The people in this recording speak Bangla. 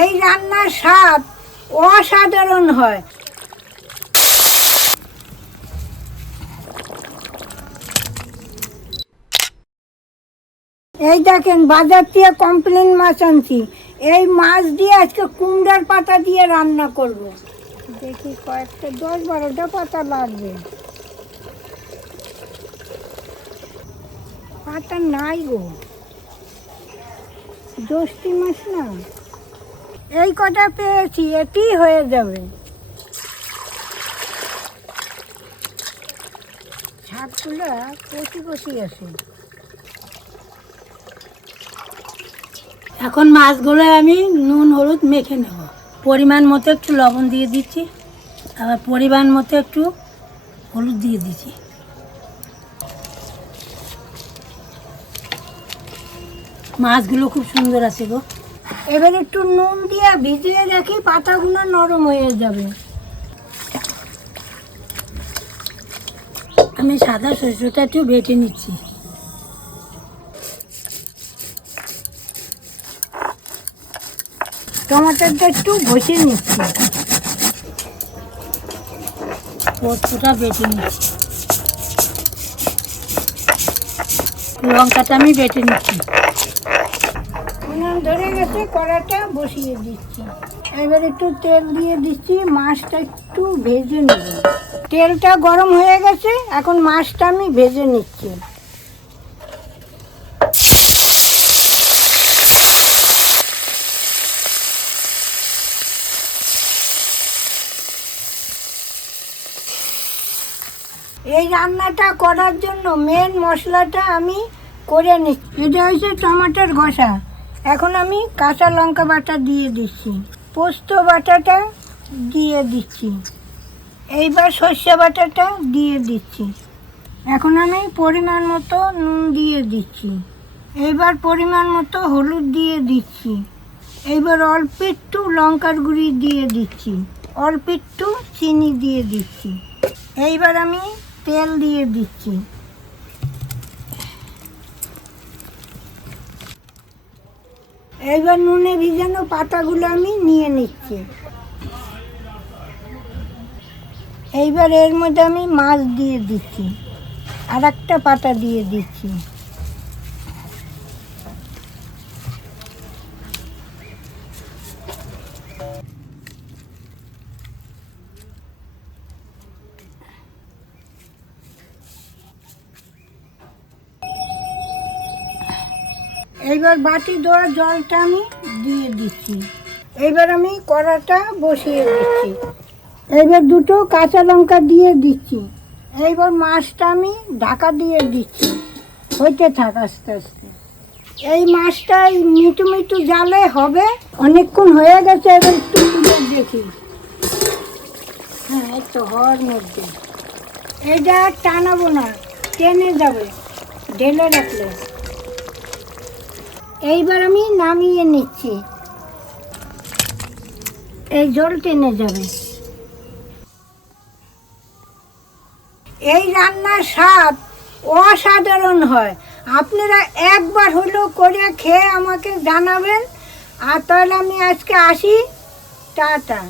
এই রান্নার স্বাদ অসাধারণ হয়। এই দেখেন, বাজার থেকে কমপ্লেন মাছ আনছি। এই মাছ দিয়ে আজকে কুমড়ার পাতা দিয়ে রান্না করব। দেখি কয়েকটা, দশ বারোটা পাতা লাগবে। পাতা নাই গো। জ্যৈষ্ঠী মাস না? এই কটা পেয়েছি, এটি হয়ে যাবে। শাকগুলো কচি কচি আছে। এখন মাছগুলো আমি নুন, হলুদ মেখে নেব। পরিমাণ মতো একটু লবণ দিয়ে দিচ্ছি। আবার পরিমাণ মতো একটু হলুদ দিয়ে দিচ্ছি। মাছগুলো খুব সুন্দর আছে গো। এবার একটু নুন দিয়ে ভিজিয়ে রাখি পাতাগুলো নরম হয়ে যাবে। আমি সাদা শস্যটা একটু বেটে নিচ্ছি। টমাটোটা একটু ঘষে নিচ্ছি। পোস্তটা বেটে নিচ্ছি। লঙ্কাটা আমি বেটে নিচ্ছি। উনান ধরে গেছে, কড়াটা বসিয়ে দিচ্ছি। এবার একটু তেল দিয়ে দিচ্ছি, মাছটা একটু ভেজে নেব। তেলটা গরম হয়ে গেছে, এখন মাছটা আমি ভেজে নিচ্ছি। এই রান্নাটা করার জন্য মেন মশলাটা আমি করে নিচ্ছি। এটা হচ্ছে টমাটোর ঘষা। এখন আমি কাঁচা লঙ্কা বাটা দিয়ে দিচ্ছি। পোস্ত বাটাটা দিয়ে দিচ্ছি। এইবার সর্ষে বাটাটা দিয়ে দিচ্ছি। এখন আমি পরিমাণ মতো নুন দিয়ে দিচ্ছি। এইবার পরিমাণ মতো হলুদ দিয়ে দিচ্ছি। এইবার অল্প একটু লঙ্কার গুঁড়ি দিয়ে দিচ্ছি। অল্প একটু চিনি দিয়ে দিচ্ছি। এইবার আমি তেল দিয়ে দিচ্ছি। এইবার নুনে ভিজানো পাতাগুলো আমি নিয়ে নিচ্ছি। এইবার এর মধ্যে আমি মাছ দিয়ে দিচ্ছি। আর একটা পাতা দিয়ে দিচ্ছি। এইবার বাটি দেওয়া জলটা আমি দিয়ে দিচ্ছি। এইবার আমি কড়াটা বসিয়ে দিচ্ছি। এইবার দুটো কাঁচা লঙ্কা দিয়ে দিচ্ছি। এইবার মাছটা আমি ঢাকা দিয়ে দিচ্ছি। হইতে থাক আস্তে আস্তে। এই মাছটা মিটু মিটু জালে হবে। অনেকক্ষণ হয়ে গেছে, এবার একটু তুলে দেখি। হ্যাঁ তো হওয়ার মধ্যে। এইটা টানাবো না, টেনে যাবে, ঢেলে রাখলে। এইবার আমি নামিয়ে নিচ্ছি। এই জল টেনে যাবে। এই রান্নার স্বাদ অসাধারণ হয়। আপনারা একবার হলেও করে খেয়ে আমাকে জানাবেন। আর তাহলে আমি আজকে আসি। টাটা।